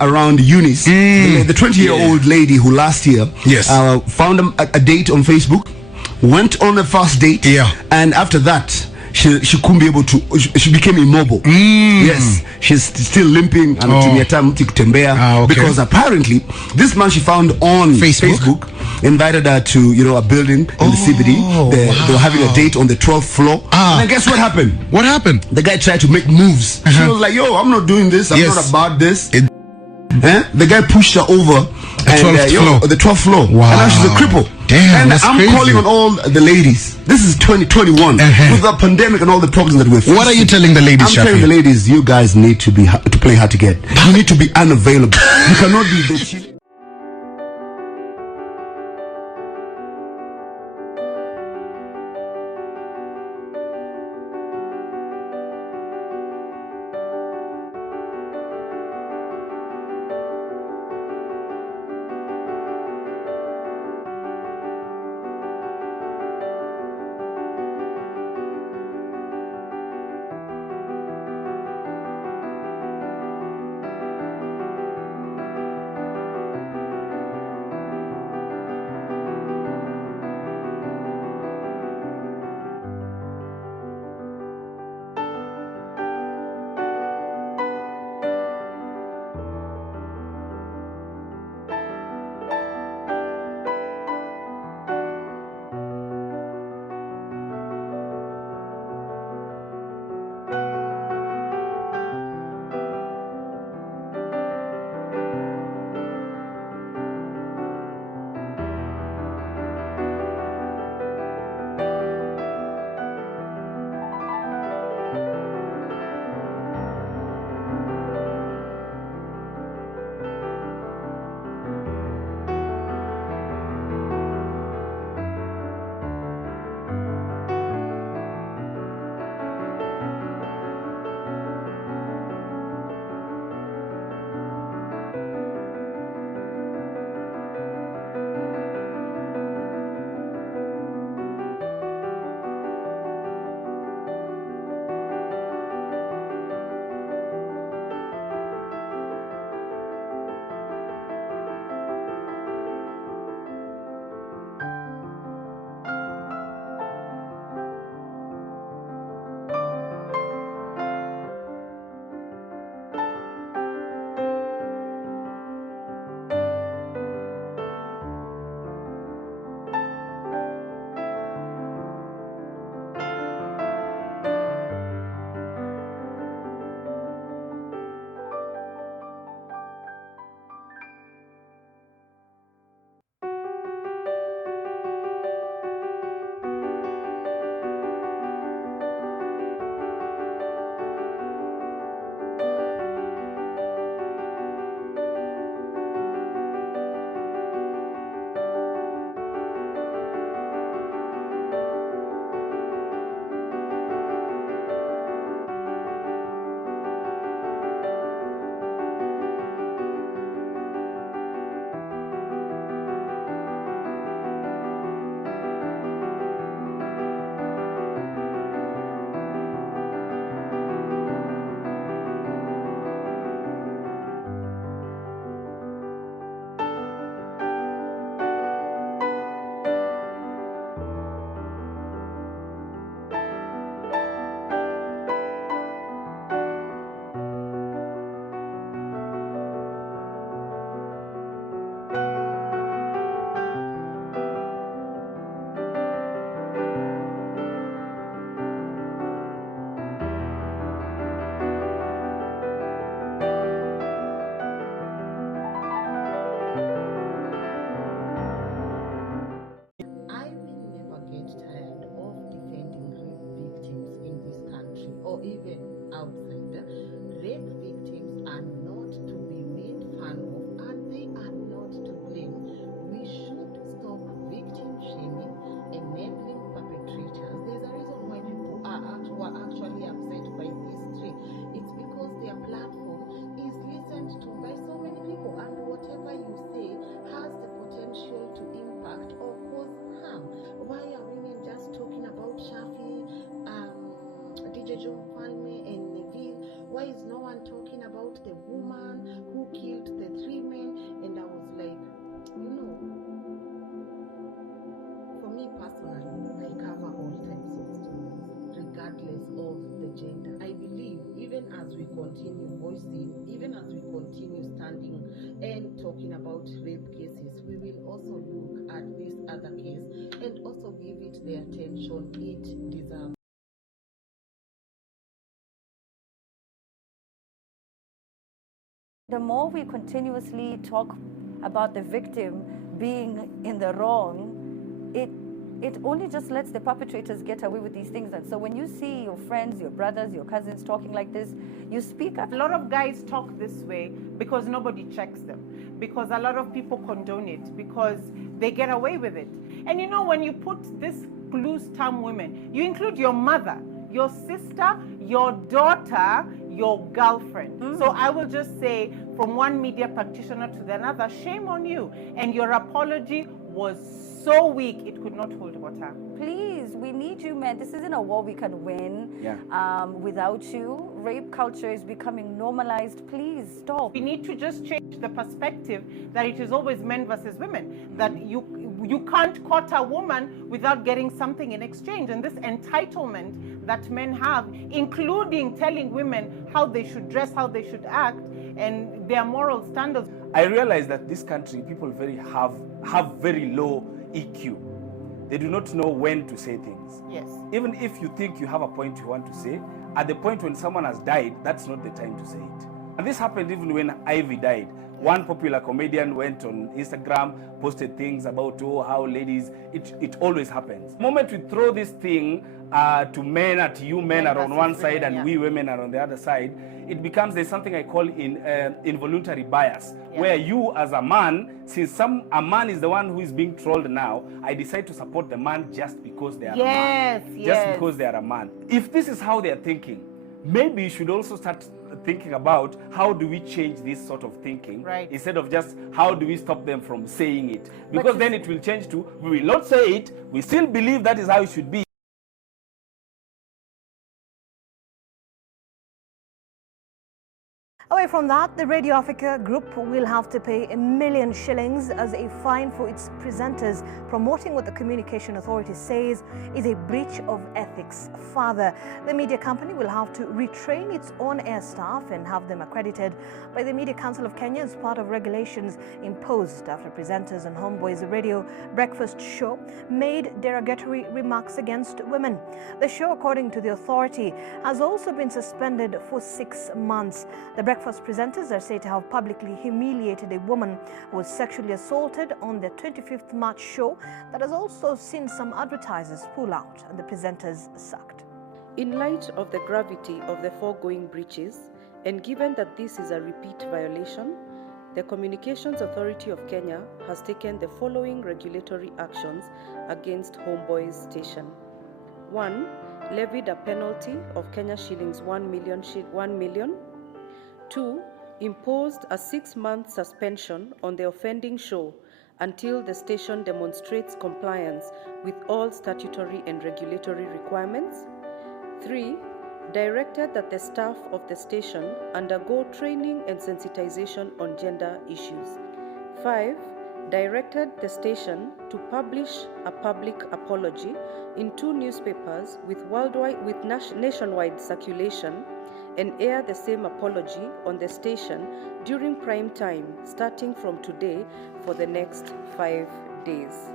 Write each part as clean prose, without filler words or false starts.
Around Eunice, the 20-year-old lady who last year found a date on Facebook, went on a first date, and after that she couldn't be able to, she became immobile. Yes, she's still limping and because apparently this man she found on Facebook invited her to, you know, a building in the CBD. They were having a date on the 12th floor. And then guess what happened? What happened? The guy tried to make moves. She was like, yo, I'm not doing this. I'm not about this. The guy pushed her over the 12th floor. Wow. And now she's a cripple. Damn, and I'm calling on all the ladies. This is 2021 with the pandemic and all the problems that we're facing. What are you telling the ladies, I'm telling the ladies, you guys need to play hard to get. You need to be unavailable. You cannot be the voicing, even as we continue standing and talking about rape cases, we will also look at this other case and also give it the attention it deserves. The more we continuously talk about the victim being in the wrong, it only just lets the perpetrators get away with these things. And so when you see your friends, your brothers, your cousins talking like this, you speak up. A lot of guys talk this way because nobody checks them, because a lot of people condone it, because they get away with it. And you know, when you put this loose term women, you include your mother, your sister, your daughter, your girlfriend. So I will just say, from one media practitioner to the another, shame on you. And your apology was so weak, it could not hold water. Please, we need you, man. This isn't a war we can win without you. Rape culture is becoming normalized. Please stop. We need to just change the perspective that it is always men versus women, that you can't court a woman without getting something in exchange. And this entitlement that men have, including telling women how they should dress, how they should act, and their moral standards. I realize that this country, people have very low EQ. They do not know when to say things. Yes. Even if you think you have a point you want to say, at the point when someone has died, that's not the time to say it. And this happened even when Ivy died. One popular comedian went on Instagram, posted things about, oh, how ladies, it always happens. The moment we throw this thing to men, at you men are on one side and we women are on the other side, it becomes, there's something I call involuntary bias, where you as a man, since a man is the one who is being trolled now, I decide to support the man just because they are a man. Just because they are a man. If this is how they are thinking, maybe you should also start thinking about how do we change this sort of thinking, instead of just how do we stop them from saying it, because then it will change to, we will not say it, we still believe that is how it should be. Away from that, the Radio Africa Group will have to pay $1 million shillings as a fine for its presenters promoting what the Communication Authority says is a breach of ethics. Further, the media company will have to retrain its on-air staff and have them accredited by the Media Council of Kenya as part of regulations imposed after presenters on Homeboy's radio breakfast show made derogatory remarks against women. The show, according to the authority, has also been suspended for 6 months. The breakfast presenters are said to have publicly humiliated a woman who was sexually assaulted on the 25th March show that has also seen some advertisers pull out and the presenters sacked. In light of the gravity of the foregoing breaches, and given that this is a repeat violation, the Communications Authority of Kenya has taken the following regulatory actions against Homeboy's station. 1. Levied a penalty of Kenya shillings 1 million. 2. Imposed a 6-month suspension on the offending show until the station demonstrates compliance with all statutory and regulatory requirements. 3. Directed that the staff of the station undergo training and sensitization on gender issues. 5. Directed the station to publish a public apology in 2 newspapers with nationwide circulation and air the same apology on the station during prime time starting from today for the next 5 days.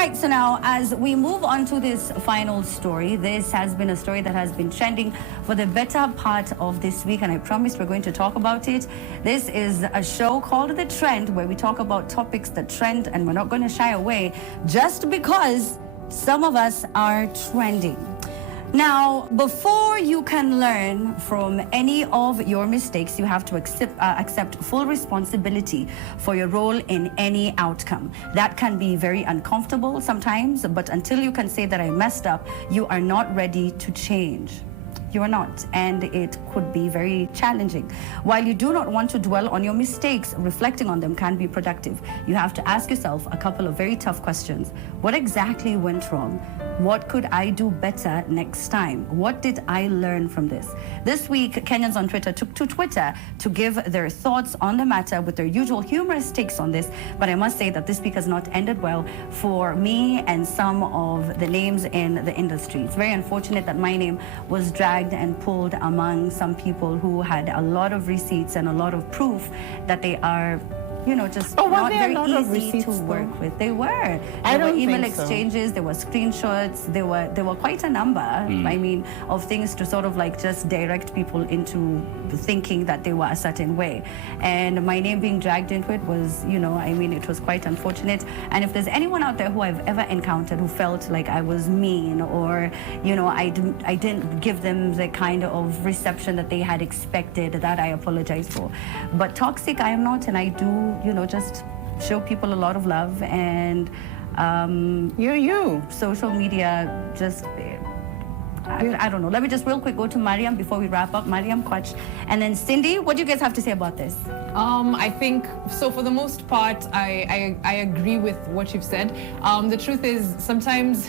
right, so now as we move on to this final story, this has been a story that has been trending for the better part of this week, and I promise we're going to talk about it. This is a show called The Trend, where we talk about topics that trend, and we're not going to shy away just because some of us are trending. Now, before you can learn from any of your mistakes, you have to accept full responsibility for your role in any outcome. That can be very uncomfortable sometimes, but until you can say that I messed up, you are not ready to change. You are not, and it could be very challenging. While you do not want to dwell on your mistakes, reflecting on them can be productive. You have to ask yourself a couple of very tough questions. What exactly went wrong? What could I do better next time? What did I learn from this? This week, Kenyans on Twitter took to Twitter to give their thoughts on the matter with their usual humorous takes on this. But I must say that this week has not ended well for me and some of the names in the industry. It's very unfortunate that my name was dragged and pulled among some people who had a lot of receipts and a lot of proof that they are, you know, just not very easy to work with. They were. There were email exchanges, there were screenshots, there were quite a number, I mean, of things to sort of like just direct people into thinking that they were a certain way. And my name being dragged into it was, you know, I mean, it was quite unfortunate. And if there's anyone out there who I've ever encountered who felt like I was mean or, you know, I didn't give them the kind of reception that they had expected, that I apologize for. But toxic I am not, and I do, you know, just show people a lot of love, and social media just I don't know. Let me just real quick go to Mariam before we wrap up. Mariam, Kwach, and then Cindy. What do you guys have to say about this? I think, so for the most part, I agree with what you've said. The truth is, sometimes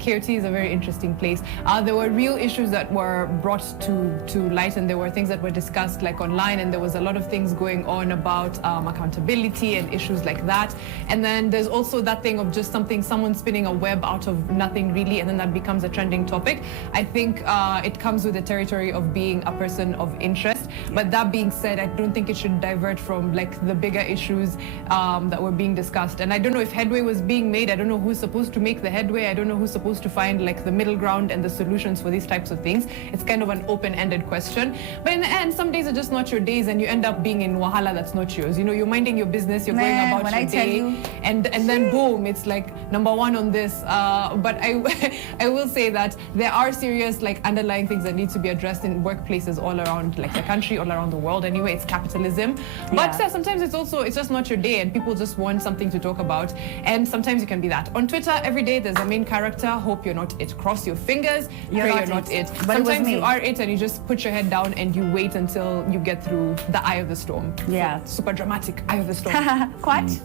KOT is a very interesting place. There were real issues that were brought to light, and there were things that were discussed like online, and there was a lot of things going on about accountability and issues like that. And then there's also that thing of just someone spinning a web out of nothing really, and then that becomes a trending topic. I think it comes with the territory of being a person of interest. But that being said, I don't think it should divert from like the bigger issues that were being discussed. And I don't know if headway was being made. I don't know who's supposed to make the headway. I don't know who's supposed to find like the middle ground and the solutions for these types of things. It's kind of an open-ended question. But in the end, some days are just not your days, and you end up being in wahala that's not yours. You know, you're minding your business, you're going about your day, and then boom, it's like #1 on this. But I will say that there are serious like underlying things that need to be addressed in workplaces all around like the country, all around the world. Anyway, it's capitalism. But sometimes it's just not your day, and people just want something to talk about. And sometimes you can be that. On Twitter, every day there's a main character. Hope you're not it. Cross your fingers. Pray you're not it. But sometimes you are it, and you just put your head down and you wait until you get through the eye of the storm. Yeah. So, super dramatic eye of the storm. Quite.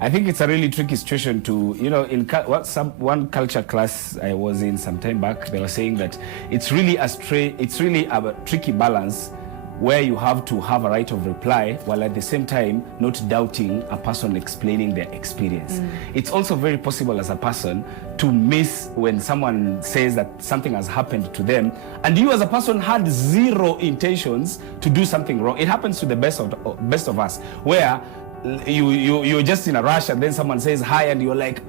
I think it's a really tricky situation to, you know, in one culture class I was in some time back, they were saying that it's really a tricky balance where you have to have a right of reply while at the same time not doubting a person explaining their experience. It's also very possible as a person to miss when someone says that something has happened to them and you as a person had zero intentions to do something wrong. It happens to the best of us, where you're just in a rush and then someone says hi and you're like,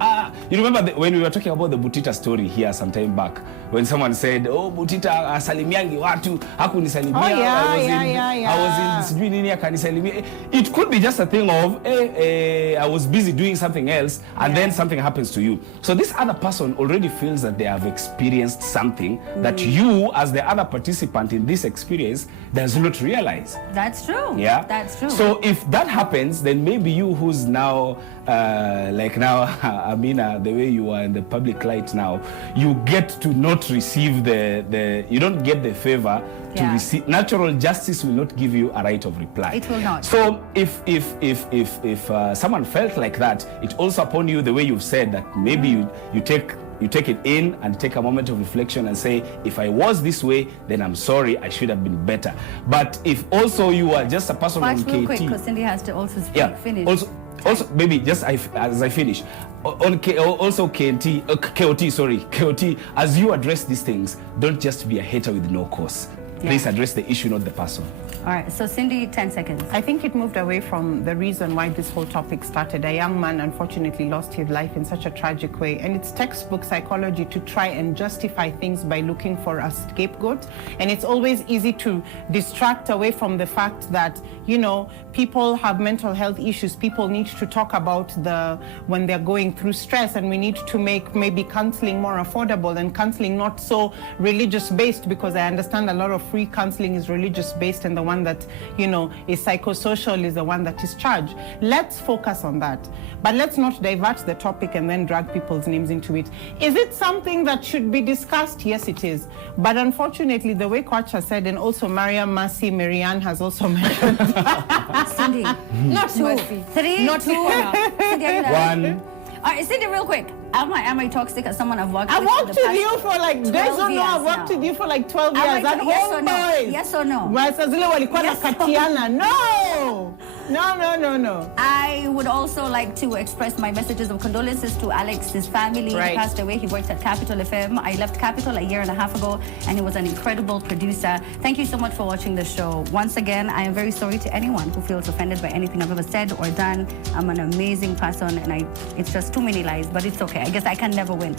you remember when we were talking about the Butita story here some time back, when someone said, oh, Butita asalimiangi watu, hakunisalimia, I was in sijui nini akanisalimia. It could be just a thing of, I was busy doing something else, and then something happens to you. So this other person already feels that they have experienced something that you, as the other participant in this experience, does not realize. That's true. Yeah, that's true. So if that happens, then maybe you who's now like now Amina, the way you are in the public light now, you get to not receive you don't get the favor to receive. Natural justice will not give you a right of reply. It will not. So if someone felt like that, it's also upon you, the way you've said that maybe you take it in and take a moment of reflection and say, if I was this way, then I'm sorry, I should have been better. But if also you are just a person on KT, real quick, because Cindy has to also speak. Finish. Also, maybe just as I finish, also KOT, as you address these things, don't just be a hater with no cause. Please address the issue, not the person. All right, so Cindy, 10 seconds. I think it moved away from the reason why this whole topic started. A young man unfortunately lost his life in such a tragic way, and it's textbook psychology to try and justify things by looking for a scapegoat. And it's always easy to distract away from the fact that, you know, people have mental health issues. People need to talk about when they're going through stress, and we need to make maybe counseling more affordable and counseling not so religious based, because I understand a lot of free counseling is religious based, and the one that, you know, is psychosocial is the one that is charged. Let's focus on that, but let's not divert the topic and then drag people's names into it. Is it something that should be discussed? Yes, it is. But unfortunately, the way Kwacha said, and also Maria Mercy Marianne has also mentioned Cindy, Not two, Mercy. three, Not two, Nicola. Cindy, are you done? One. All right, Cindy, real quick. Am I toxic as someone I've worked with? I've worked for the with you past for like, 12 there's no, years I've worked now? with you for like 12 Am I years. At yes or no? Homeboys. Yes or no? Saa zile walikuwa na Yes or Katiana. No! No. I would also like to express my messages of condolences to Alex, his family. Right. He passed away. He worked at Capital FM. I left Capital a year and a half ago, and he was an incredible producer. Thank you so much for watching the show. Once again, I am very sorry to anyone who feels offended by anything I've ever said or done. I'm an amazing person, and it's just too many lies, but it's okay. I guess I can never win.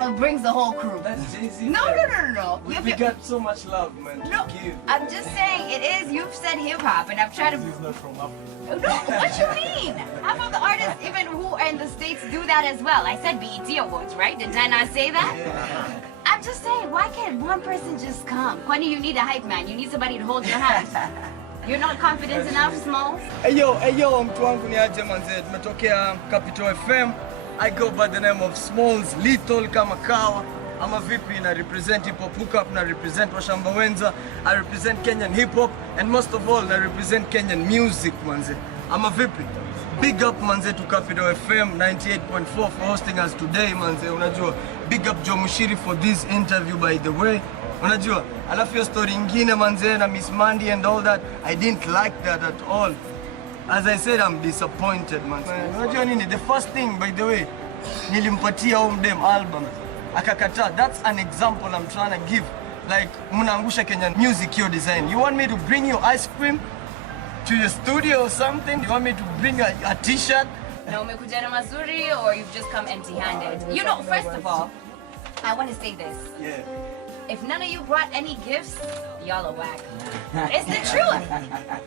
It brings the whole crew. That's Jay-Z. No. We got so much love, man. No, I'm just saying it is. You've said hip hop, and I've tried to. He's not from Africa. No, what you mean? Half of the artists, even who are in the States, do that as well. I said BET Awards, right? Did I not say that? Yeah. I'm just saying, why can't one person just come? Kwani, you need a hype man. You need somebody to hold your hand. You're not confident enough, Smalls? Eyo, mtu wangu ni aje manze. Tumetokea Capital FM. I go by the name of Smalls, Little kama kawa. Ama vipi, na represent hip hop hook up, na represent washamba wenza. I represent Kenyan hip hop, and most of all, I represent Kenyan music manze. Ama vipi? Big up manze to Capital FM 98.4 for hosting us today manze. Unajua, big up Joe Mushiri for this interview by the way. Unajua, alafu hiyo story ingine manze na Miss Mandi and all that, I didn't like that at all. As I said, I'm disappointed man. Unajua nini, the first thing by the way, nilimpatia huyo mdem album, akakataa. That's an example I'm trying to give. Like, mnaangusha Kenyan music your design. You want me to bring you ice cream to your studio or something? You want me to bring a t-shirt? No, umekuja na mazuri, or you've just come empty-handed. You know, first of all, I want to say this. Yeah. If none of you brought any gifts, y'all are whack. It's the truth.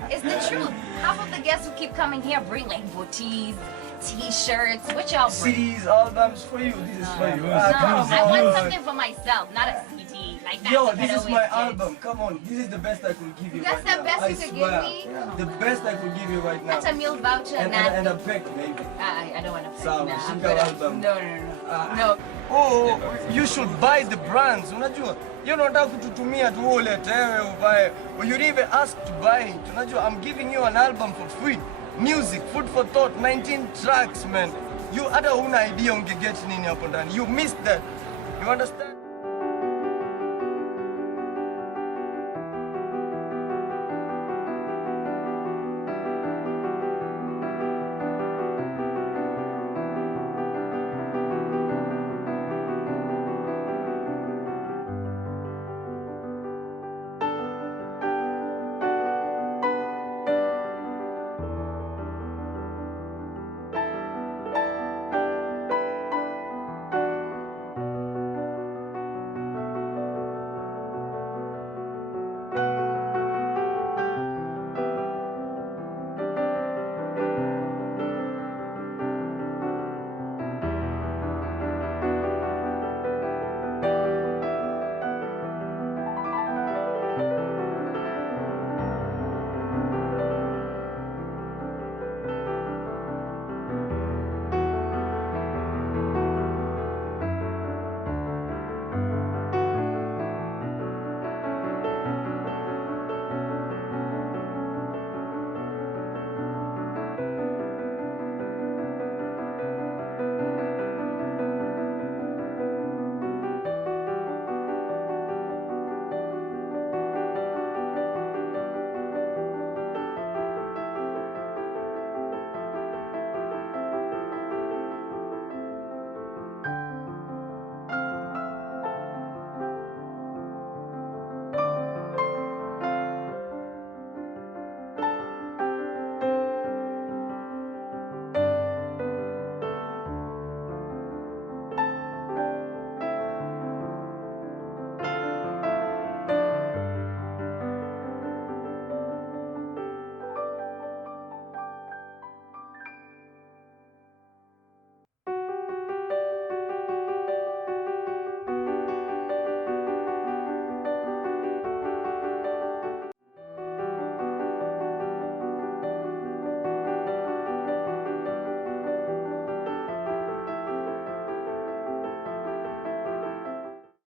It's the truth. Half of the guests who keep coming here bring like booties, t-shirts. What y'all bring? CDs, albums for you. This is for you. No, I want something for myself, not a CD like that. Yo, this is my album. Come on, this is the best I could give you. That's right the now. best you could give me? The best I could give you right now. That's a meal voucher, and a peck maybe. I don't want to pay. Sawa, Nah, shika album. No. Oh, you should buy the brands. Unajua, you don't have to kututumia tu uletewe uvae. Well, you even ask to buy it. Unajua, I'm giving you an album for free. Music, food for thought, 19 tracks, man. You hata una idea ungeget nini hapo ndani. You missed that. You understand?